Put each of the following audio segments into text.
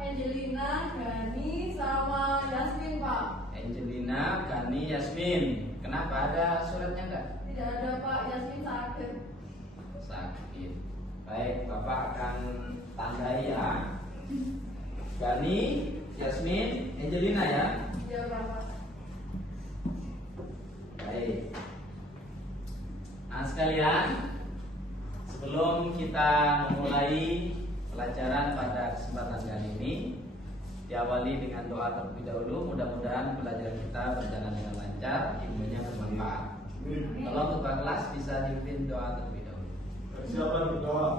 Angelina, Gani, sama Yasmin, Pak. Angelina, Gani, Yasmin. Kenapa, ada suratnya enggak? Tidak ada, Pak. Yasmin sakit. Sakit. Baik, Bapak akan tandai ya. Gani, Yasmin, Angelina ya. Iya, Bapak. Baik. Nah sekalian, sebelum kita memulai pelajaran pada kesempatan kali ini, diawali dengan doa terlebih dahulu. Mudah-mudahan pelajaran kita berjalan dengan lancar, ilmunya bermanfaat. Tolong ketua kelas bisa dipimpin doa terlebih dahulu. Persiapan berdoa.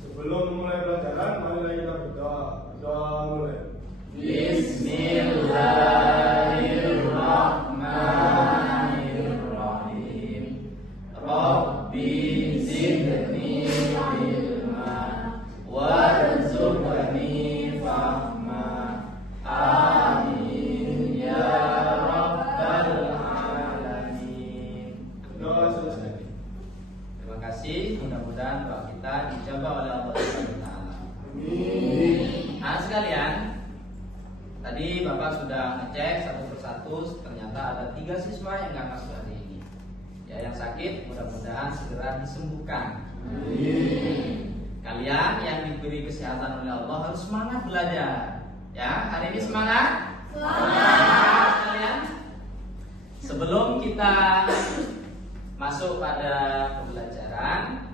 Sebelum memulai pelajaran, marilah kita berdoa. Doa mulai. Bismillahirrahmanirrahim. Rabbi zidni ilma warzuqni fahma. Amin ya rabbal alamin. Doa selesai. Terima kasih. Mudah-mudahan doa kita dijabah oleh Allah Subhanahu wa taala. Amin. Nah sekalian, tadi Bapak sudah ngecek satu persatu, ternyata ada 3 siswa yang nggak masuk hari ini. Ya, yang sakit mudah-mudahan segera disembuhkan. Kalian yang diberi kesehatan oleh Allah harus semangat belajar. Ya, hari ini semangat? Semangat kalian. Sebelum kita masuk pada pembelajaran,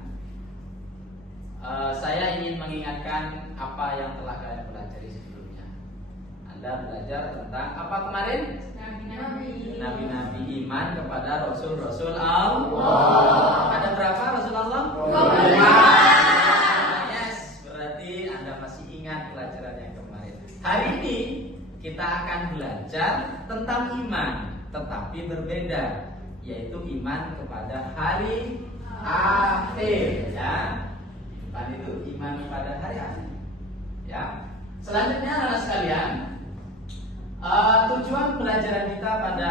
saya ingin mengingatkan apa yang telah kalian pelajari sebelumnya. Anda belajar tentang apa kemarin? Nabi-nabi, iman kepada Rasul-Rasul Allah. Ada berapa Rasul Allah? 12. Yes, berarti Anda masih ingat pelajaran yang kemarin. Hari ini kita akan belajar tentang iman, tetapi berbeda, yaitu iman kepada hari akhir. Ya, bukan itu iman kepada hari akhir. Ya. Selanjutnya anak sekalian, tujuan pelajaran kita pada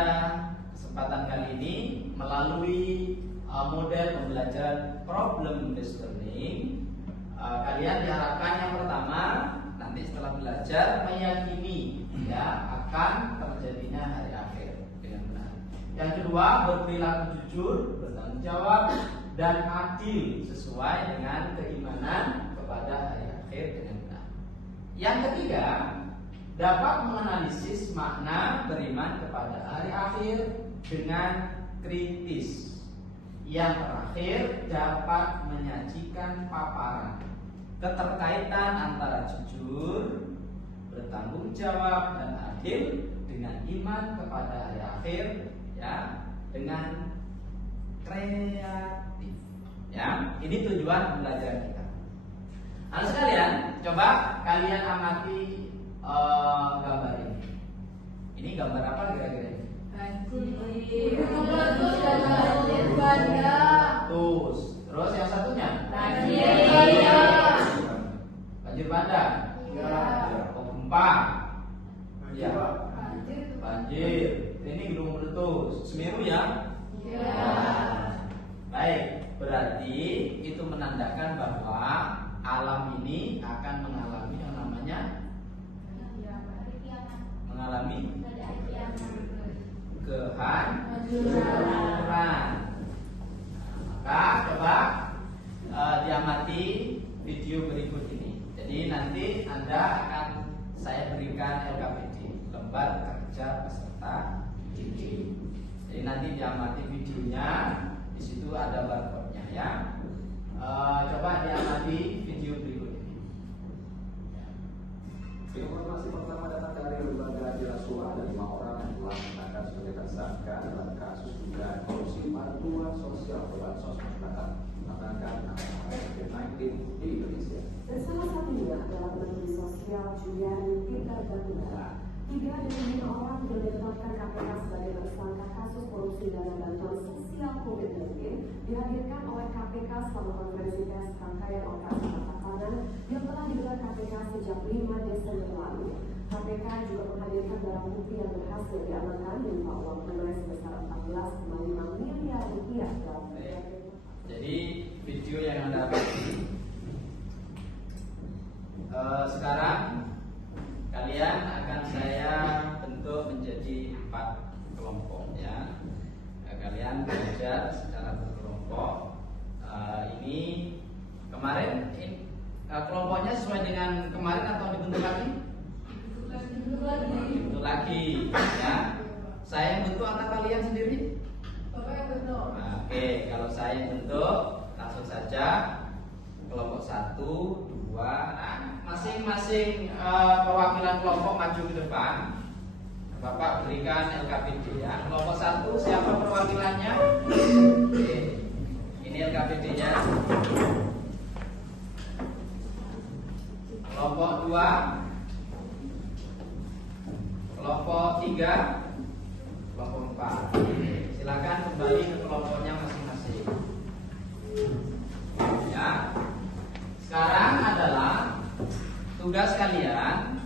kesempatan kali ini melalui model pembelajaran problem based learning. Kalian diharapkan yang pertama nanti setelah belajar meyakini ya akan terjadinya hari akhir dengan benar. Yang kedua, berperilaku jujur, bertanggung jawab dan adil sesuai dengan keimanan kepada hari akhir dengan benar. Yang ketiga, dapat menganalisis makna beriman kepada hari akhir dengan kritis. Yang terakhir, dapat menyajikan paparan keterkaitan antara jujur, bertanggung jawab dan adil dengan iman kepada hari akhir, ya, dengan kreatif. Ya, ini tujuan pembelajaran kita. Nah sekalian, coba kalian amati gambar ini. Ini gambar apa kira-kira? Terus yang satunya? Banjir bandang. Gempa. Ya. Banjir. Ini gunung meletus. Semeru ya? Baik, berarti itu menandakan bahwa alam ini akan mengalami yang namanya kehancuran. Maka coba diamati video berikut ini. Jadi nanti Anda akan saya berikan LKPD, lembar kerja peserta didik. Jadi nanti diamati videonya, di situ ada barcode-nya ya. Coba diamati video berikut ini. Informasi pertama datang dari lembaga Dirasuah dari 5 orang yang telah ditetapkan sebagai tersangka dalam kasus dugaan korupsi bantuan sosial bansos masyarakat menangkan COVID-19 di Indonesia. Dan salah satunya adalah Menteri Sosial Juliari Peter Batubara. 3 dari 5 orang yang ditetapkan KPK sebagai tersangka kasus korupsi dana bantuan sosial COVID-19 dihadirkan oleh KPK selama konferensi pers rangkaian operasi tangkap tangan yang telah digelar KPK sejak 5 Desember lalu. KPK juga menghadirkan barang bukti yang berhasil diamankan berupa uang tunai sebesar 14,5 miliar rupiah dalam. Jadi video yang Anda amati Sekarang kalian akan saya bentuk menjadi 4 kelompok ya. Kalian belajar secara berkelompok. Ini kemarin kelompoknya sesuai dengan kemarin atau dibentuk lagi? Bentuk lagi ya. Saya yang bentuk atau kalian sendiri? Bapak yang bentuk. Oke, kalau saya yang bentuk langsung saja kelompok 1, 2. Nah, masing-masing perwakilan kelompok maju ke depan. Bapak berikan LKPD ya. Kelompok 1 siapa perwakilannya? Oke. Ini LKPD-nya. Kelompok 2, kelompok 3, kelompok 4. Silakan kembali ke kelompoknya masing-masing. Ya. Sekarang adalah tugas kalian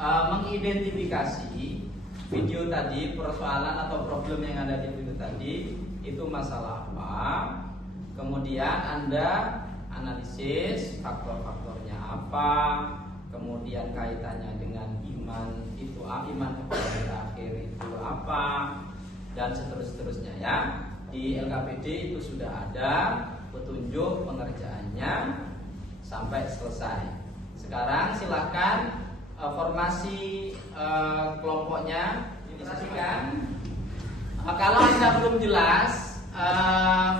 mengidentifikasi video tadi, persoalan atau problem yang ada di video tadi itu masalah apa. Kemudian Anda analisis faktor-faktornya apa, kemudian kaitannya dengan iman itu iman kepada hari akhir itu apa, dan seterusnya ya. Di LKPD itu sudah ada petunjuk pengerjaannya sampai selesai. Sekarang silahkan formasi kelompoknya disaksikan. Kalau Anda belum jelas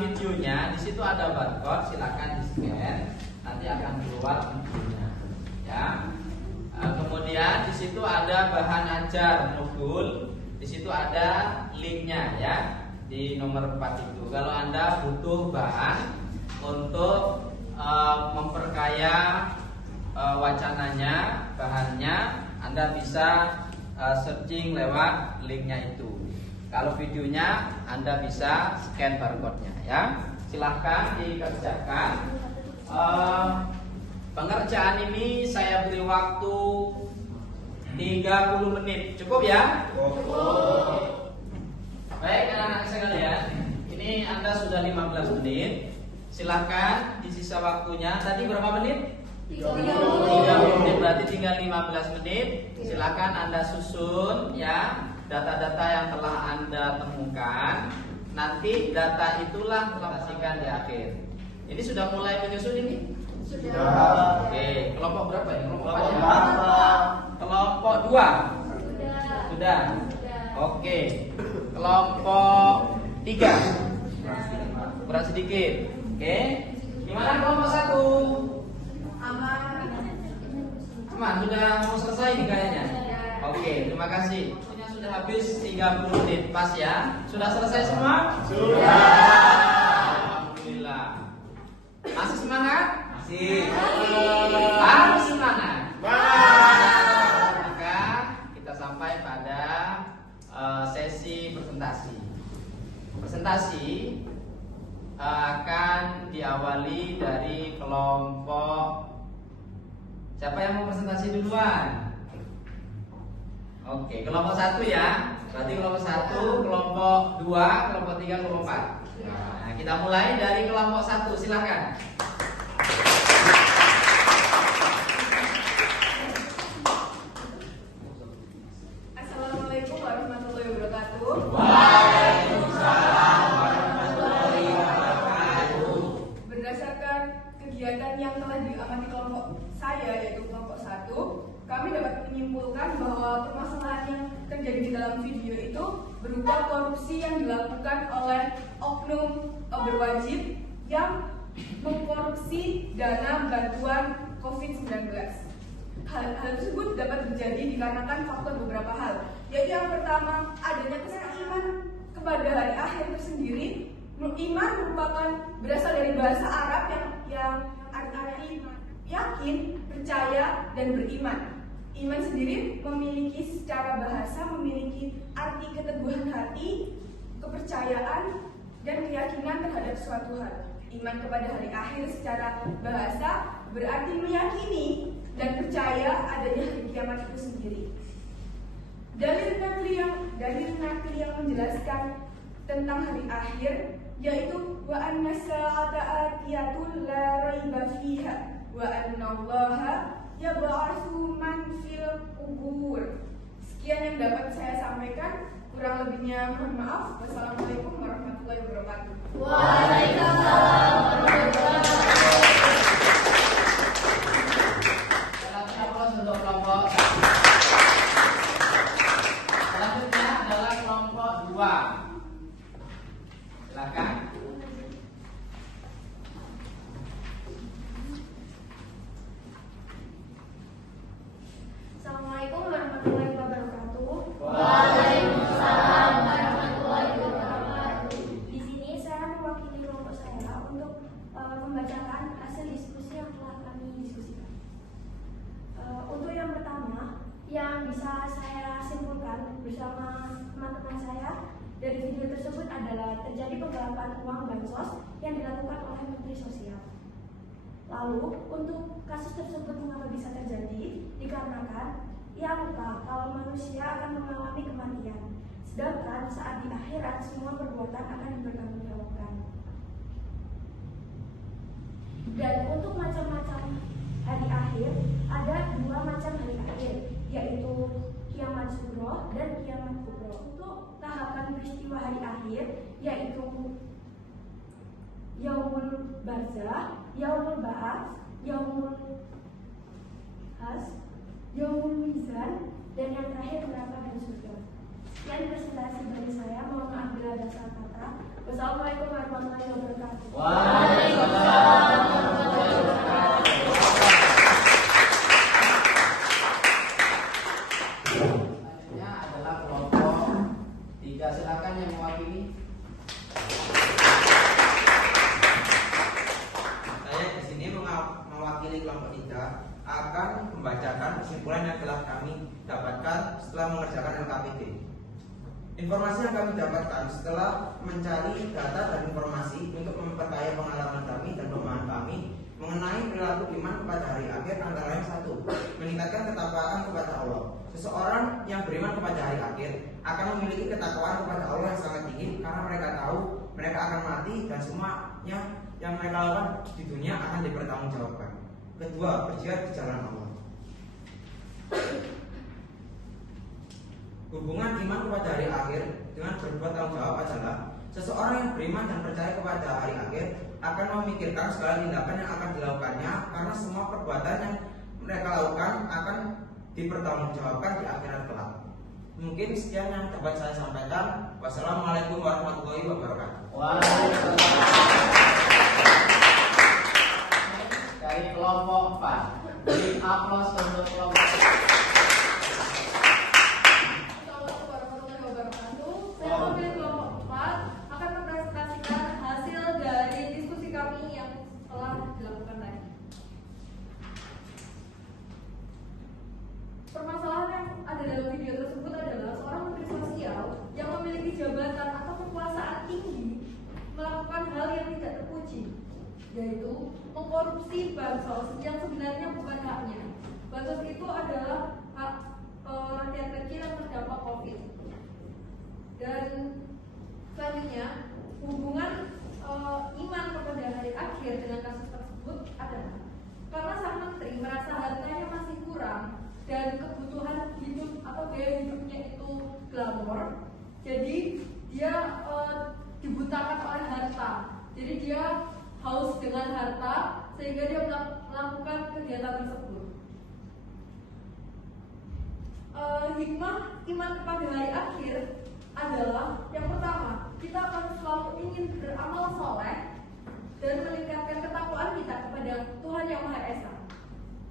videonya, di situ ada barcode, silakan di-scan, nanti akan keluar videonya. Ya. Kemudian di situ ada bahan ajar modul, di situ ada linknya ya di nomor 4 itu. Kalau Anda butuh bahan untuk memperkaya wacananya, bahannya, Anda bisa searching lewat linknya itu. Kalau videonya Anda bisa scan barcode-nya ya. Silahkan dikerjakan. Pengerjaan ini saya beri waktu 30 menit. Cukup ya? Cukup. Baik anak-anak sekalian, ini Anda sudah 15 menit. Silahkan di sisa waktunya. Tadi berapa menit? 30 menit, berarti tinggal 15 menit. Silakan Anda susun ya data-data yang telah Anda temukan. Nanti data itulah diaplikasikan di akhir. Ini sudah mulai menyusun ini? Sudah. Oke, kelompok berapa ya? Kelompok Kelompok 4 ya? berapa? Kelompok 2. Sudah. Oke. Kelompok 3. Kurang sedikit. Oke. Gimana kelompok 1? Aman, sudah mau selesai nih kayaknya. Oke, terima kasih. Ini sudah habis 30 menit, pas ya. Sudah selesai semua? Sudah. Alhamdulillah. Masih semangat? Masih. Harus semangat. Semangat. Maka kita sampai pada sesi presentasi. Presentasi akan diawali dari kelompok. Siapa yang mau presentasi duluan? Oke, kelompok 1 ya. Berarti kelompok 1, kelompok 2, kelompok 3, kelompok 4. Nah, kita mulai dari kelompok 1, silakan. Assalamualaikum warahmatullahi wabarakatuh. Berdasarkan kegiatan yang telah diamati kelompok saya, yaitu kelompok 1, kami dapat menyimpulkan bahwa permasalahan yang terjadi di dalam video itu berupa korupsi yang dilakukan oleh oknum berwajib yang mengkorupsi dana bantuan COVID-19. Hal tersebut dapat terjadi dikarenakan faktor beberapa hal, yaitu yang pertama adanya iman kepada hari akhir tersendiri. Iman merupakan berasal dari bahasa Arab yang arti yakin, percaya, dan beriman. Iman sendiri memiliki secara bahasa memiliki arti keteguhan hati, kepercayaan, dan keyakinan terhadap suatu hal. Iman kepada hari akhir secara bahasa berarti meyakini dan percaya adanya hari kiamat itu sendiri. Dalil nakli yang menjelaskan tentang hari akhir yaitu wa anna sa'ata atiyatun la raiba fiha wa anna Allaha ya ba'asu man fil kubur. Sekian yang dapat saya sampaikan, kurang lebihnya mohon maaf. Wassalamualaikum warahmatullahi wabarakatuh. Waalaikumsalam warahmatullahi Aplaus untuk kelompok. Selanjutnya adalah kelompok 2. Silakan. Assalamualaikum warahmatullahi wabarakatuh. Waalaikumsalam warahmatullahi wabarakatuh. Di sini saya mewakili kelompok saya untuk membacakan hasil diskusi yang telah kami diskusikan. Untuk yang pertama, yang bisa saya simpulkan bersama teman-teman saya dari video tersebut adalah terjadi penggelapan uang bansos yang dilakukan oleh Menteri Sosial. Lalu, untuk kasus tersebut mengapa bisa terjadi? Dikarenakan ia lupa kalau manusia akan mengalami kematian, sedangkan saat di akhirat semua perbuatan akan dipertanggungjawabkan. Dan untuk macam-macam hari akhir, ada 2 macam hari akhir, yaitu kiamat sughra dan kiamat kubra. Untuk tahapan peristiwa hari akhir, yaitu yaumul barzah, yaumul ba'ats, yaumul has, yaumul mizan, dan yang terakhir neraka dan surga. Sekian presentasi dari saya. Mohon maaf bila ada salah kata. Wassalamualaikum warahmatullahi wabarakatuh. Waalaikumsalam warahmatullahi wabarakatuh. Selanjutnya adalah kelompok 3. Silakan yang mewakili. Saya di sini mewakili kelompok 3 akan membacakan kesimpulan yang telah kami dapatkan setelah mengerjakan LKPD. Informasi yang kami dapatkan setelah mencari data dan informasi untuk memperkaya pengalaman kami dan pemahaman kami mengenai perilaku iman kepada hari akhir antara lain 1. Meningkatkan ketakwaan kepada Allah. Seseorang yang beriman kepada hari akhir akan memiliki ketakwaan kepada Allah yang sangat tinggi karena mereka tahu mereka akan mati dan semuanya yang mereka lakukan di dunia akan dipertanggungjawabkan. Kedua, berjihad di jalan Allah. Hubungan iman kepada hari akhir dengan berbuat tanggung jawab adalah seseorang yang beriman dan percaya kepada hari akhir akan memikirkan segala tindakan yang akan dilakukannya karena semua perbuatan yang mereka lakukan akan dipertanggungjawabkan di akhirat kelak. Mungkin sekian yang dapat saya sampaikan. Wassalamualaikum warahmatullahi wabarakatuh. Waalaikumsalam. Dari kelompok 4. Beri aplaus untuk kelompok 4. Assalamualaikum warahmatullahi wabarakatuh. Saya mewakili kelompok 4 akan mempresentasikan hasil dari diskusi kami yang telah dilakukan tadi. Permasalahan yang ada dalam video tersebut adalah seorang menteri sosial yang memiliki jabatan atau kekuasaan tinggi melakukan hal yang tidak terpuji, yaitu mengkorupsi bansos yang sebenarnya bukan haknya. Bansos itu adalah hak rakyat kecil yang terdampak COVID. Dan selanjutnya, hubungan iman kepada hari akhir dengan kasus tersebut adalah karena sang menteri merasa hartanya masih kurang dan kebutuhan hidup atau gaya hidupnya itu glamor, jadi dia dibutakan oleh harta. Jadi dia haus dengan harta sehingga dia melakukan kegiatan tersebut. Hikmah iman kepada hari akhir adalah yang pertama, kita akan selalu ingin beramal soleh dan meningkatkan ketakwaan kita kepada Tuhan Yang Maha Esa.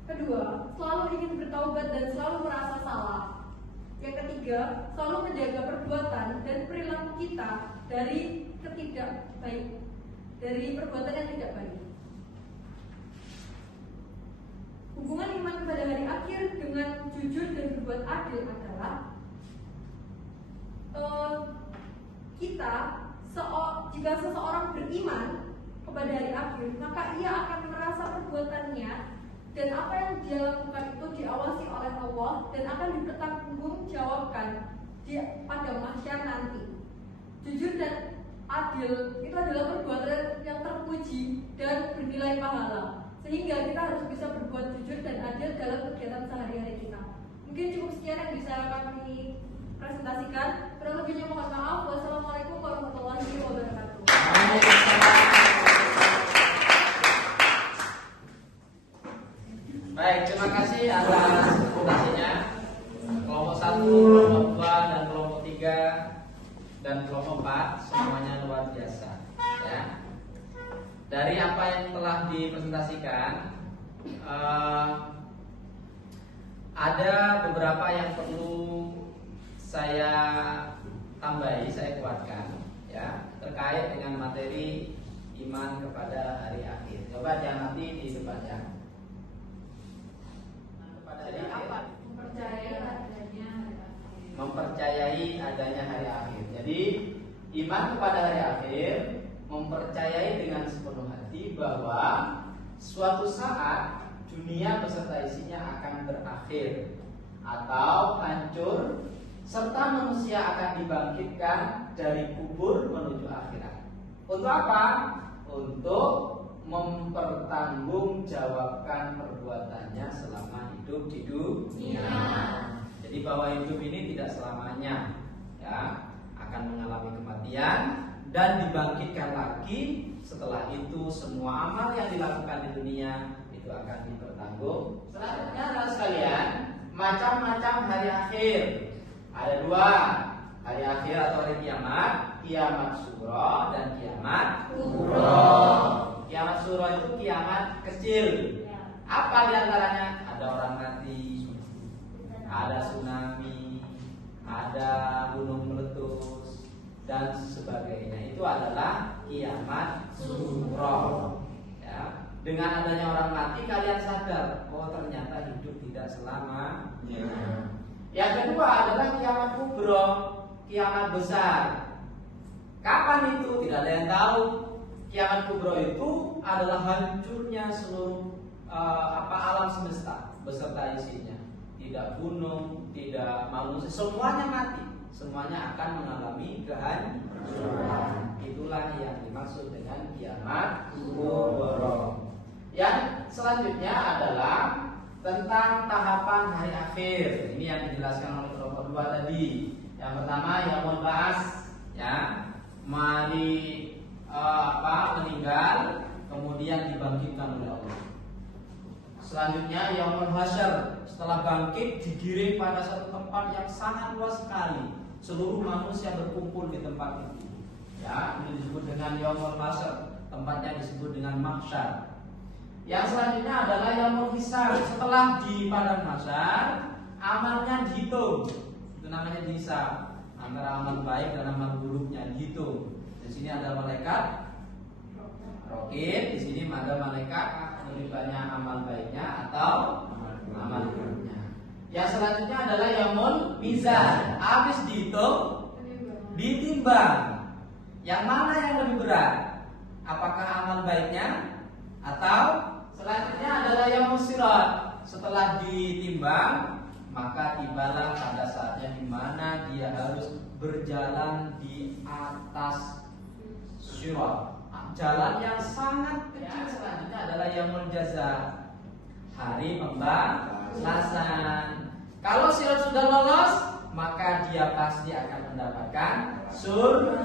Kedua, selalu ingin bertaubat dan selalu merasa salah. Yang ketiga, selalu menjaga perbuatan dan perilaku kita dari perbuatan yang tidak baik. Hubungan iman kepada hari akhir dengan jujur dan berbuat adil adalah jika seseorang beriman kepada hari akhir, maka ia akan merasa perbuatannya dan apa yang dia lakukan itu diawasi oleh Allah dan akan dipertanggungjawabkan pada mahsyar nanti. Jujur dan adil itu adalah perbuatan yang terpuji dan bernilai pahala, sehingga kita harus bisa berbuat jujur dan adil dalam kegiatan sehari-hari kita. Mungkin cukup sekian yang bisa kami presentasikan. Kurang lebihnya mohon maaf. Wassalamualaikum warahmatullahi wabarakatuh. Baik, terima kasih atas presentasinya. Kelompok 1, kelompok 2, dan kelompok 3 dan kelompok 4 semuanya luar biasa. Ya. Dari apa yang telah dipresentasikan, ada beberapa yang perlu saya tambahi, saya kuatkan, ya, terkait dengan materi iman kepada hari akhir. Coba yang nanti di depan ya. Jadi apa? Mempercayai adanya hari akhir. Jadi iman kepada hari akhir mempercayai dengan sepenuh hati bahwa suatu saat dunia beserta isinya akan berakhir atau hancur, serta manusia akan dibangkitkan dari kubur menuju akhirat. Untuk apa? Untuk mempertanggungjawabkan perbuatannya selama hidup di dunia. Jadi bahwa hidup ini tidak selamanya, ya, akan mengalami kematian dan dibangkitkan lagi. Setelah itu semua amal yang dilakukan di dunia itu akan dipertanggung. Selanjutnya adalah sekalian, macam-macam hari akhir. Ada dua, hari akhir atau hari kiamat, kiamat suro dan kiamat kubro. Kiamat suro itu kiamat kecil. Apa diantaranya? Ada orang mati, ada tsunami, ada gunung meletus, dan sebagainya. Itu adalah kiamat suro. Ya. Dengan adanya orang mati, kalian sadar, oh ternyata hidup tidak selamanya. Yang kedua adalah kiamat kubro, kiamat besar. Kapan itu? Tidak ada yang tahu. Kiamat kubro itu adalah hancurnya seluruh alam semesta beserta isinya. Tidak gunung, tidak manusia, semuanya mati. Semuanya akan mengalami kehancuran. Itulah yang dimaksud dengan kiamat kubro. Yang selanjutnya adalah tentang tahapan hari akhir. Ini yang dijelaskan oleh kelompok 2 tadi. Yang pertama yaumul ba'ats, ya, mari meninggal kemudian dibangkitkan oleh Allah. Selanjutnya yaumul hasyr, setelah bangkit digiring pada satu tempat yang sangat luas sekali. Seluruh manusia berkumpul di tempat itu. Ya, ini disebut dengan yaumul hasyr, tempatnya disebut dengan mahsyar. Yang selanjutnya adalah yaumul hisab. Setelah di padang mahsyar, amalnya dihitung. Itu namanya dihisab. Antara amal baik dan amal buruknya dihitung. Di sini ada malaikat raqib, di sini ada malaikat lebih banyak amal baiknya atau amal buruknya. Yang selanjutnya adalah yaumul mizan. Habis dihitung, ditimbang. Yang mana yang lebih berat? Apakah amal baiknya atau selanjutnya adalah yaumul sirat. Setelah ditimbang, maka tibalah pada saatnya di mana dia harus berjalan di atas sirat. Jalan yang sangat kecil. Selanjutnya adalah yaumul jaza, hari pembalasan. Kalau sirat sudah lolos, maka dia pasti akan mendapatkan surga.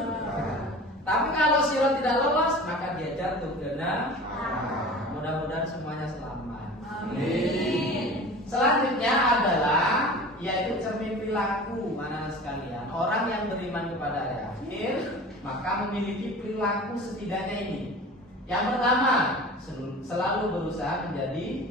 Tapi kalau sirat tidak lolos, maka dia jatuh ke neraka. Mudah-mudahan semuanya selamat. Amin. Selanjutnya adalah yaitu cermin perilaku, mana sekalian. Orang yang beriman kepada hari akhir maka memiliki perilaku setidaknya ini. Yang pertama, selalu berusaha menjadi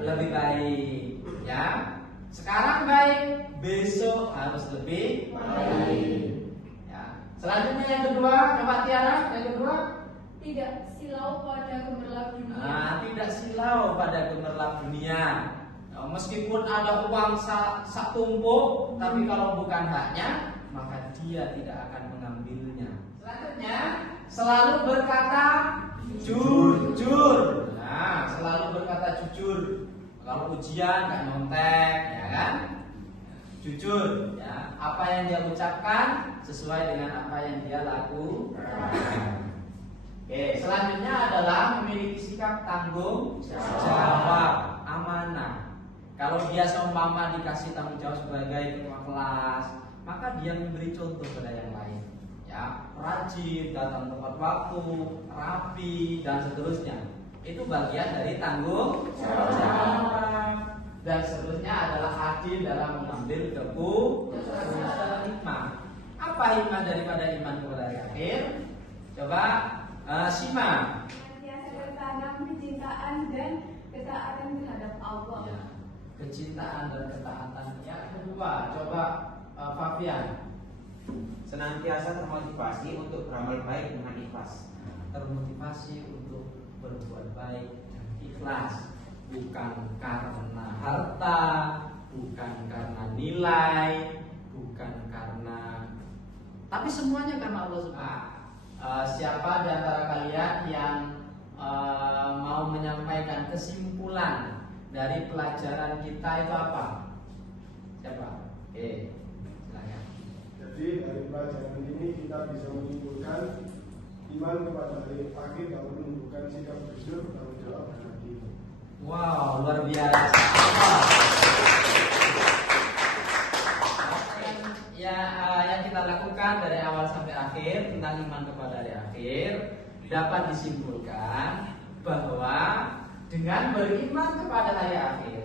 lebih baik. Ya, sekarang baik, besok harus lebih baik. Ya. Selanjutnya yang kedua, coba Tiara, yang kedua, tidak silau pada gemerlap dunia. Tidak silau pada gemerlap dunia. Meskipun ada uang sak tumpuk, tapi kalau bukan haknya, maka dia tidak akan mengambilnya. Selanjutnya, selalu berkata jujur. Nah, selalu berkata jujur. Kalau ujian nggak nyontek, ya kan? Jujur, ya. Apa yang dia ucapkan sesuai dengan apa yang dia lakukan. Oke, selanjutnya adalah memiliki sikap tanggung jawab, amanah. Kalau dia seumpama dikasih tanggung jawab sebagai ketua kelas, maka dia memberi contoh pada yang lain. Ya, rajin, datang tepat waktu, rapi, dan seterusnya. Itu bagian dari tanggung jawab. Dan seterusnya adalah hadir dalam mengambil keputusan hikmah. Apa hikmah daripada iman kepada hari akhir? Coba simak. Senantiasa bertanam kecintaan dan ketaatan terhadap Allah. Ya, kecintaan dan ketaatan. Yang kedua, coba Fabian. Senantiasa termotivasi untuk beramal baik dengan ikhlas. Termotivasi untuk berbuat baik dan ikhlas, bukan karena harta, bukan karena nilai, bukan karena, tapi semuanya karena Allah Subhanahu. Siapa di antara kalian yang mau menyampaikan kesimpulan dari pelajaran kita itu apa? Siapa? Silakan. Jadi dari pelajaran ini kita bisa menyimpulkan iman kepada hari akhir dapat menunjukkan sikap jujur, bertanggung jawab dan adil. Wow, luar biasa. Yang kita lakukan dari awal sampai akhir tentang iman kepada hari akhir dapat disimpulkan bahwa dengan beriman kepada hari akhir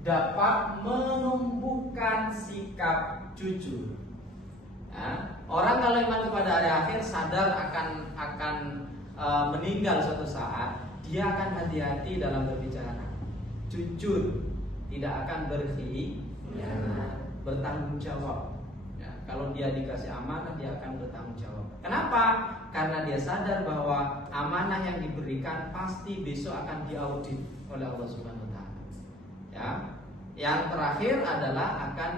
dapat menumbuhkan sikap jujur. Nah, orang kalau iman kepada hari akhir sadar akan meninggal suatu saat, dia akan hati-hati dalam berbicara, jujur, tidak akan berkhianat, bertanggung jawab. Ya, kalau dia dikasih amanah, dia akan bertanggung jawab. Kenapa? Karena dia sadar bahwa amanah yang diberikan pasti besok akan diaudit oleh Allah Subhanahu wa taala. Ya. Yang terakhir adalah akan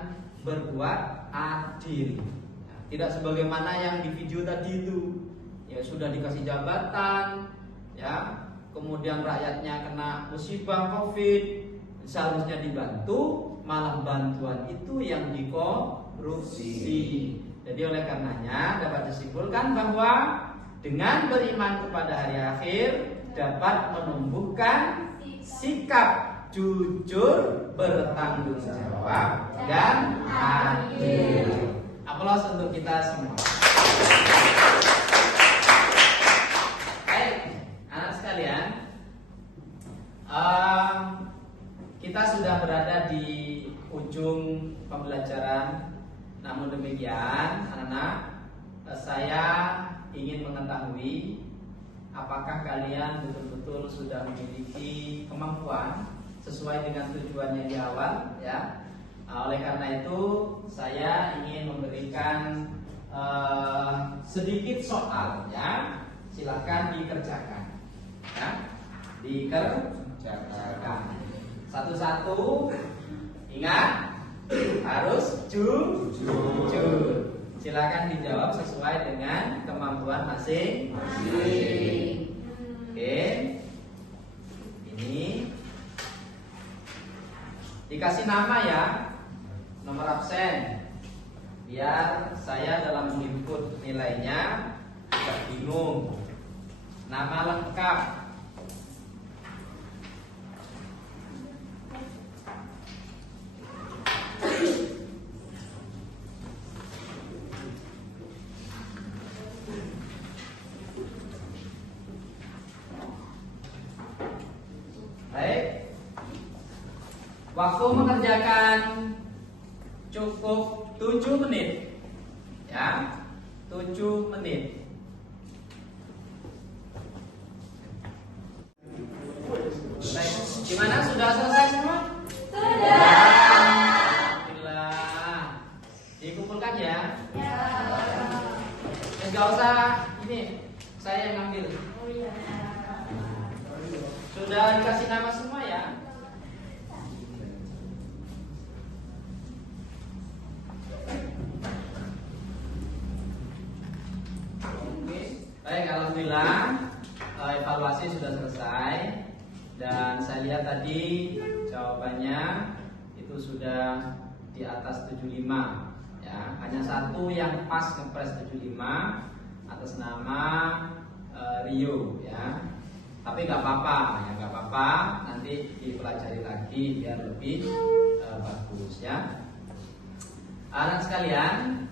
berbuat adil. Ya, tidak sebagaimana yang di video tadi itu. Ya, sudah dikasih jabatan, ya, kemudian rakyatnya kena musibah Covid, seharusnya dibantu, malah bantuan itu yang dikorupsi. Jadi oleh karenanya dapat disimpulkan bahwa dengan beriman kepada hari akhir dapat menumbuhkan sikap jujur, bertanggung jawab, dan adil. Aplaus untuk kita semua. Kita sudah berada di ujung pembelajaran. Namun demikian, anak-anak, saya ingin mengetahui apakah kalian betul-betul sudah memiliki kemampuan sesuai dengan tujuannya di awal, ya. Oleh karena itu, saya ingin memberikan sedikit soal, ya. Silakan dikerjakan, ya. Dikerjakan. Satu-satu, ingat harus jujur. Silakan dijawab sesuai dengan kemampuan masing-masing. Oke. Ini dikasih nama ya, nomor absen, biar saya dalam menginput nilainya tidak bingung. Nama lengkap. Baik. Waktu mengerjakan cukup 7 menit. Ya. 7 menit. Baik. Gimana, sudah selesai semua? Alhamdulillah. Dikumpulkan ya? Ya. Enggak usah ini, saya yang ngambil. Oh iya. Sudah dikasih nama semua ya? Oke. Baik, alhamdulillah evaluasi sudah selesai. Dan saya lihat tadi jawabannya itu sudah di atas 75 ya. Hanya satu yang pas ngepres 75 atas nama Rio ya. Tapi nggak apa-apa ya, nggak apa-apa. apa-apa, nanti dipelajari lagi biar lebih bagus ya. Anak sekalian,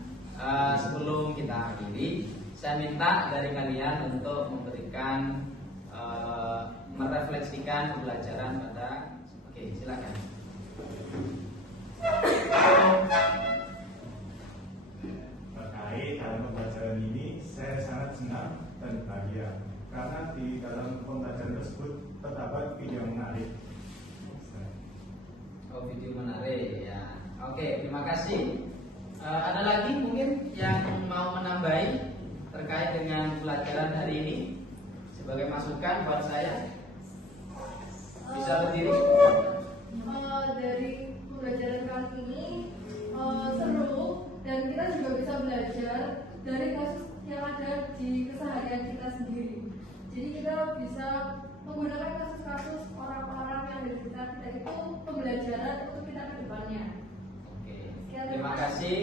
sebelum kita akhiri, saya minta dari kalian untuk memberikan merefleksikan pembelajaran pada. Oke, silakan. Terkait dalam pembelajaran ini, saya sangat senang dan bahagia karena di dalam pembelajaran tersebut terdapat video menarik. Oh, video menarik ya. Oke, terima kasih. Ada lagi mungkin yang mau menambahi terkait dengan pelajaran hari ini sebagai masukan buat saya? Bisa berdiri. Dari pembelajaran kali ini seru dan kita juga bisa belajar dari kasus yang ada di keseharian kita sendiri. Jadi kita bisa menggunakan kasus-kasus orang-orang yang ada di sekitar kita itu pembelajaran untuk kita ke depannya. Oke, terima kasih.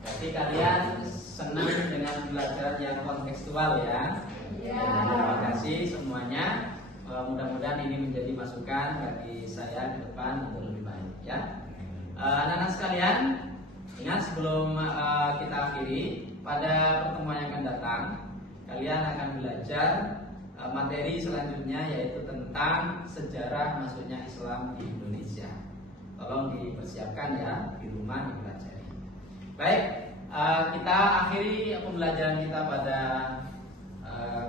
Jadi kalian senang dengan belajar yang kontekstual ya. Ya. Terima kasih semuanya. Mudah-mudahan ini menjadi masukan bagi saya ke depan untuk lebih baik ya. Anak-anak sekalian, ingat sebelum kita akhiri, pada pertemuan yang akan datang kalian akan belajar materi selanjutnya, yaitu tentang sejarah masuknya Islam di Indonesia. Tolong dipersiapkan ya, di rumah dipelajari. Baik, kita akhiri pembelajaran kita pada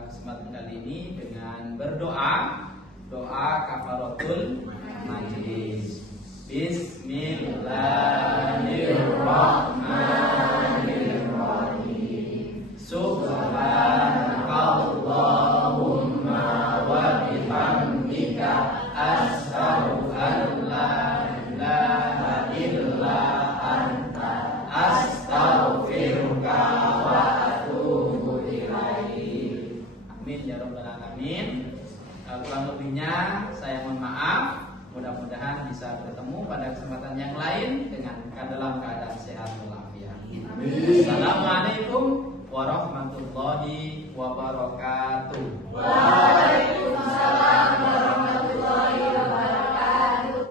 kesempatan kali ini dengan berdoa, doa kafaratul majlis. Bismillahirrahmanirrahim. Subhanakallahumma wa bihamdika asyhadu an la ilaha illa anta astaghfiruka wa atubu ilaik. Amin ya rabbal alamin. Kurang lebihnya saya mohon maaf. Mudah-mudahan bisa bertemu pada kesempatan yang lain dalam keadaan sehat walafiat. Assalamualaikum warahmatullahi wabarakatuh.